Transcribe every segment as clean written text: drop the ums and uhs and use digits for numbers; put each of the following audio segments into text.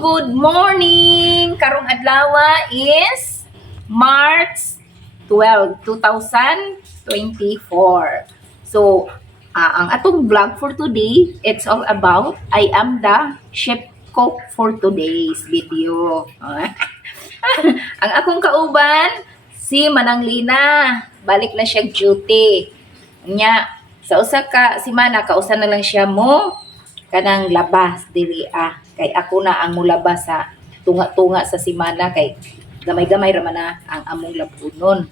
good morning! Karong adlaw is March 12, 2024. So, ang atong vlog for today, it's all about I am the chef cook for today's video. Ang akong kauban, si Manang Lina. Balik na siya duty. Nya, sa usa ka semana, kausa na lang siya mo kanang labas dili kay ako na ang mulabas sa tunga-tunga sa semana kay gamay-gamay ra man na ang among labunon.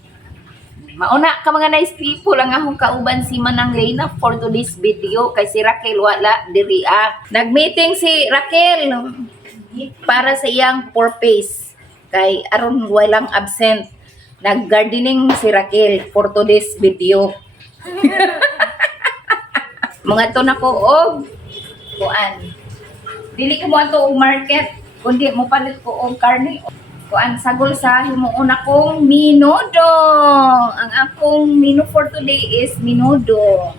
Mauna ka mga nice people ang akong kauban si Manang Lina for today's video kay si Raquel wala diri Nagmeeting si Raquel para sa iyang purpose kay aron walang absent. Nag-gardening si Raquel for today's video. Mga to na ko og kuan. Dili ko mo ato og market kundi mo palit ko og karne. Kuan sagol sa himuon akong minudo. Ang akong menu for today is minudo.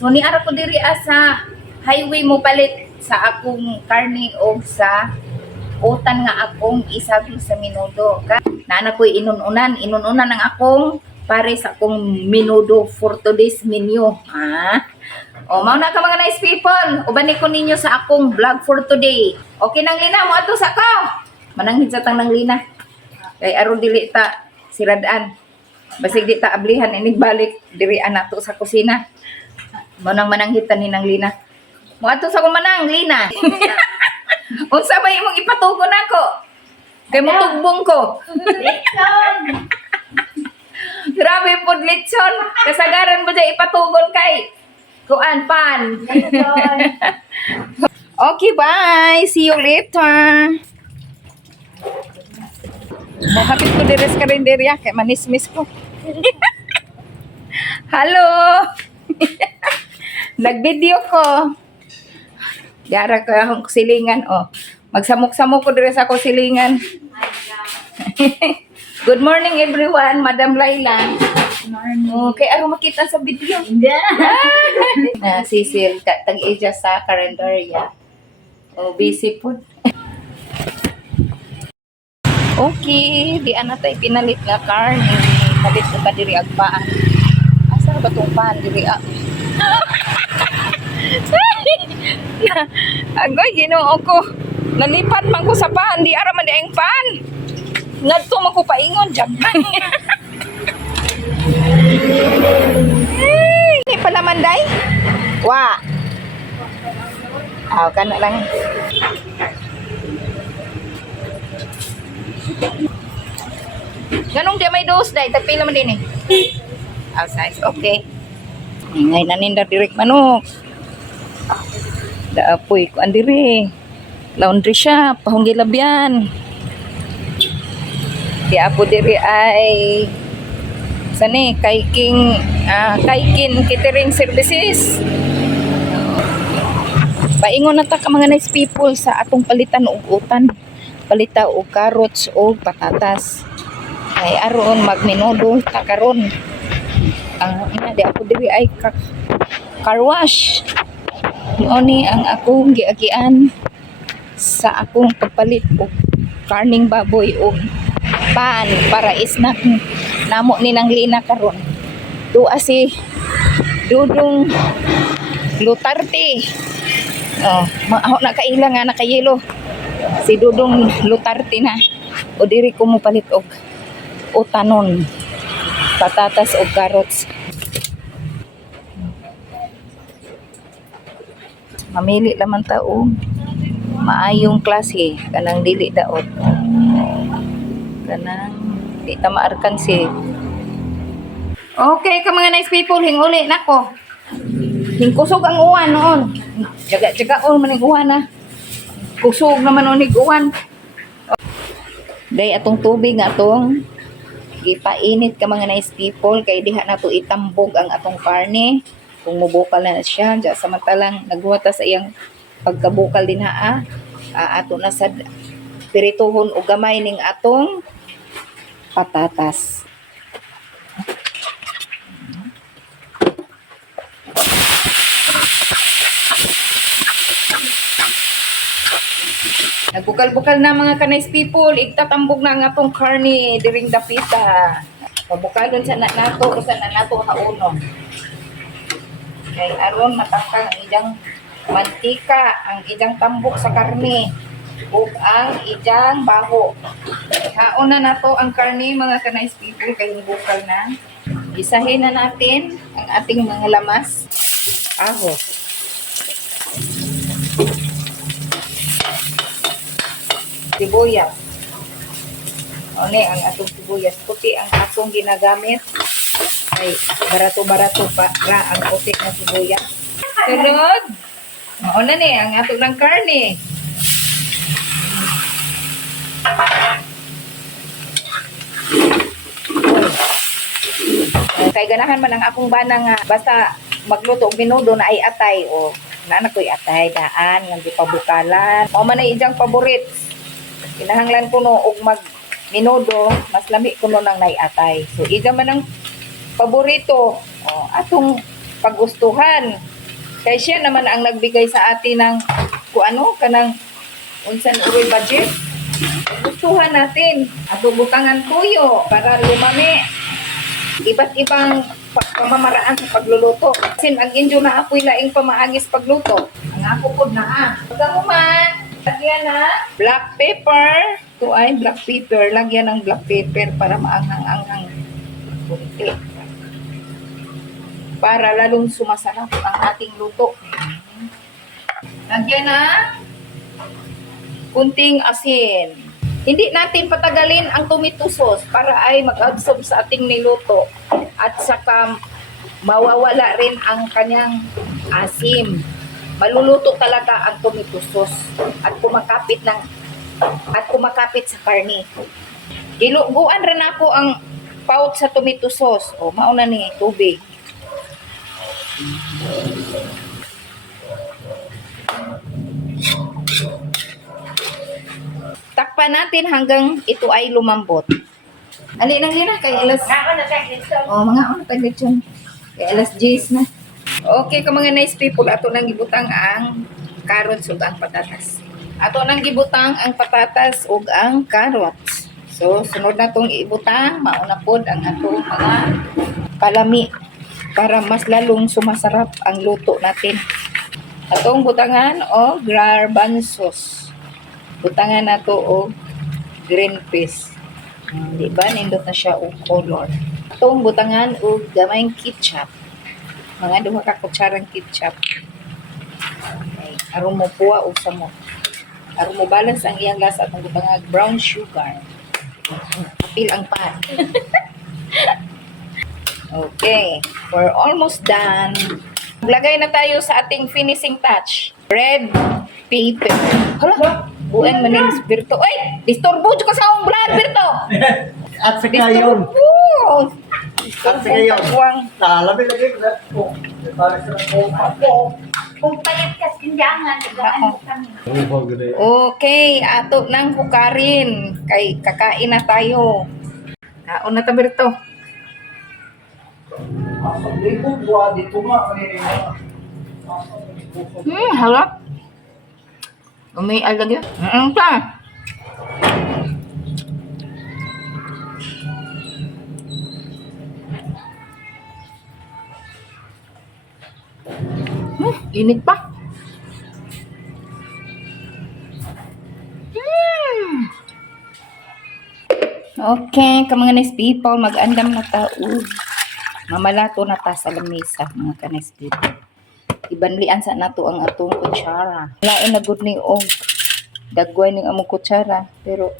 So ni ara ko diri sa highway mo palit sa akong karne og sa utan nga akong isagol sa minudo. Naana ko'y inununan ang akong pare sa akong minudo for today's menu. O, mauna ka mga nice people. Ubani ko ninyo sa akong vlog for today. Okay nang Lina, mo ato sa ko. Mananghid sa tang nang Lina. Kay aron dili ta siradaan. Basig di ta ablihan inig balik diri anato sa kusina. Mo nang mananghid ni nang Lina. Mo ato sa ko manang Lina. Unsa ba imong ipatugon nako? Kay mo tugbong ko. Lechon. Grabe pod lechon. Kasagaran mo dyan ipatugon kay kuan pan. Okay, bye. See you later. Mohapit ko deres ka rin diri kay manismis ko. Hello. Nag-video ko. Yara ko akong silingan Magsamok-samok ko dire sa akong silingan. Good morning everyone, Madam Laila. Okay, aro makita sa video. Na Cecil, tag-eja sa kalendarya. Busy po. Okay, di ana tay pinalit nga karne. Palit ko ka diri agpaan. Asa ba tong paan diri Agoy, Ginoo ko. Nalipat man ko sa paan, di ara man di ang paan. Ngadto man ko paingon jab. Ni pala manday? Wa. Kana lang. Ganong di may dose day, tagpila man din size, okay. Ngay naninda direct manok. Daapoy ko andiri. Laundry shop, pahunggi labyan. Di apo diri ay Kaikin Catering Services. Paingon na ta ka mga nice people sa atong palitan og utan. Palita og carrots o patatas. Ay aron magmenudo ta karon. Di ako diri ay car wash. Ni ang akong giagian sa akong pagpalit og karning baboy o pan para snack namo ni nang Lina karon. Tuwa si Dudong Lutarte. Na kaila nga nakayelo. Si Dudong Lutarte na. O diri ko mo palit og utanon, patatas o carrots. Mamili lamang tao maayong klase kanang dili daot kanang di ta maarkan si. Okay ka mga nice people, hinguli nako. Hingkusog ang uwan noon. Jaga-jagaon man ang uwan Kusog naman onig uwan. Day atong tubig nga atong gipainit ka mga nice people kay diha nato itambog ang atong karne. Kung mubukal na siya, diya samantalang naghuwata sa iyang pagkabukal din ato na sa pirituhon o gamay ning atong patatas. Nagbukal-bukal na mga kanais people, igtatambog na ang atong karni diring dapita. Pabukalon sa nato, usa na nato haunon. Kay aron matangkang ang ijang mantika, ang ijang tambok sa karni, ug ang ijang baho. Haon na nato ang karni mga kanais people, kay bukal na. Isahin na natin ang ating mga lamas. Ahos. Sibuyas. O ni ang atong sibuyas. Puti ang atong ginagamit. Ay, barato-barato pa ra ang puti na sibuyas. Sunod. O na ni ang atong ng karne. Kay ganahan man ang akong bana nga basta magluto og minudo na ay atay o naanak ko'y atay daan nga di pabukalan. O man ay ijang favorites. Kinahanglan ko no og mag minudo, mas lami ko no nang naiatay. So, ija man ang paborito. O, atong paggustuhan. Kaya siya naman ang nagbigay sa atin ng kanang unsan uroy budget. Gustuhan natin. Ato butangan tuyo para lumami. Iba't ibang pamamaraan sa pagluluto. Kasi ang inyo na apoy laing pamaagis pagluto. Ang ako po na Pagkamuman. Lagyan na black pepper. Ito ay black pepper. Lagyan ng black pepper para maanghang-anghang. Kunti. Para lalong sumasarap ang ating luto. Lagyan na kunting asin. Hindi natin patagalin ang tomato sauce para ay mag-absorb sa ating niluto. At saka mawawala rin ang kanyang asim. Maluluto talaga ang tomato sauce at kumakapit sa karne. Iluguan rin ako ang paut sa tomato sauce. O, mauna ni tubig. Takpan natin hanggang ito ay lumambot. Ali nang hina kay alas. Oh, mga taglitsyon. Kay alas 10 na. Okay, ka mga nice people, ato nang gibutang ang carrots ug ang patatas. Ato nang gibutang ang patatas ug ang carrots. So, sunod na tong ibutang, mauna pod ang ato mga palami para mas lalong sumasarap ang luto natin. Atong butangan o garbanzos. Butangan nato o green peas. Di ba? Nindot na siya o color. Atong butangan o gamayng ketchup. Mga 2 ka kutsarang ketchup. Okay. Aron mo puwa o samo. Aron mo balance ang iyang lasa atong butangan brown sugar. Apil ang pan. Okay. We're almost done. Maglagay na tayo sa ating finishing touch. Red pepper. Hala! Bueng maning spirito. Ay! Disturbo ka sa akong blood, Birto! At sa ngayon. At sa ngayon. Labi-labi ko na. Kung payat ka sinjangan, okay, ato nang hukarin. Kay kakain na tayo. Kaon na ta, Birto. Halap. May alagyan. Pa. Init pa. Okay, mga nice people, mag-andam na ta. Mamalato na ta sa lamesa, mga ka-nice people. Ibanlian sa nato ang atong kutsara. Lain na good ni og dagway ning among kutsara, pero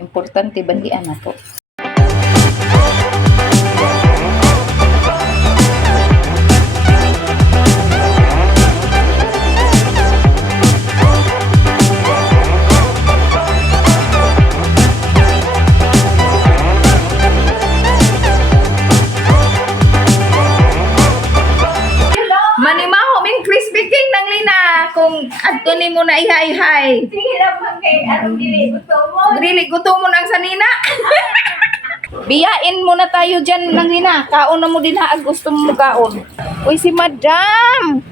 importante banlian nato. Manimaho min crispy king nang lina kung adto nimo na ihay-hay. Sige lang kay anong dili gusto mo. Dili gusto mo nang sanina. Biyain mo na tayo dyan nang lina. Kaon na mo din ha gusto mo kaon. Uy si madam.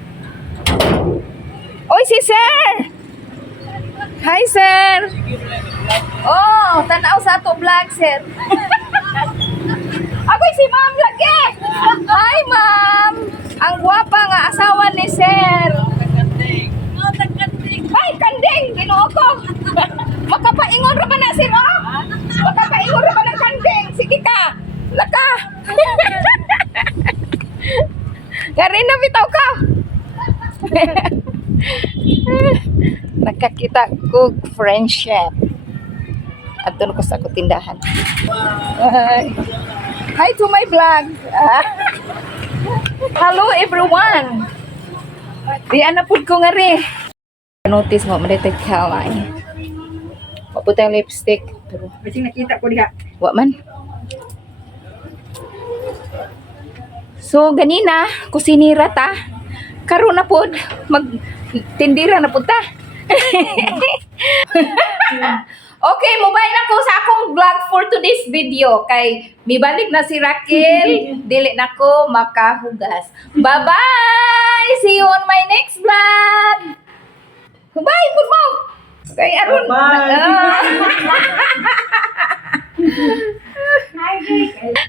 Uy si sir. Hi, sir. Oh, tanaw sa ato vlog, sir. Ako'y si ma'am lagi. Hi, ma'am. Ang gwapa nga asawa ni sir. Ay, kanding. Ginoo ko. Makapaingon ra ba na, sir, oh? Makapaingon ra ba ng kanding? Sige ka. Laka. Gari na bitaw ka. Nakakita ko friendship. At doon ko sa ako tindahan. Hi to my vlog. Hello everyone. Di anapod ko nga rin. Notice mo, madetect kalay. Maputang lipstick. Pero, Kasi nakita ko diha. wa man. So, ganina, kusinira ta. Karon na pod, magtindira na pod ta. Okay, mobile na ko sa akong vlog for today's video. Kay, mibalik na si Raquel. Dili na ko makahugas. Bye-bye! See you on my next vlog! Bye, pud mo! Kay aron. Bye! Hi guys.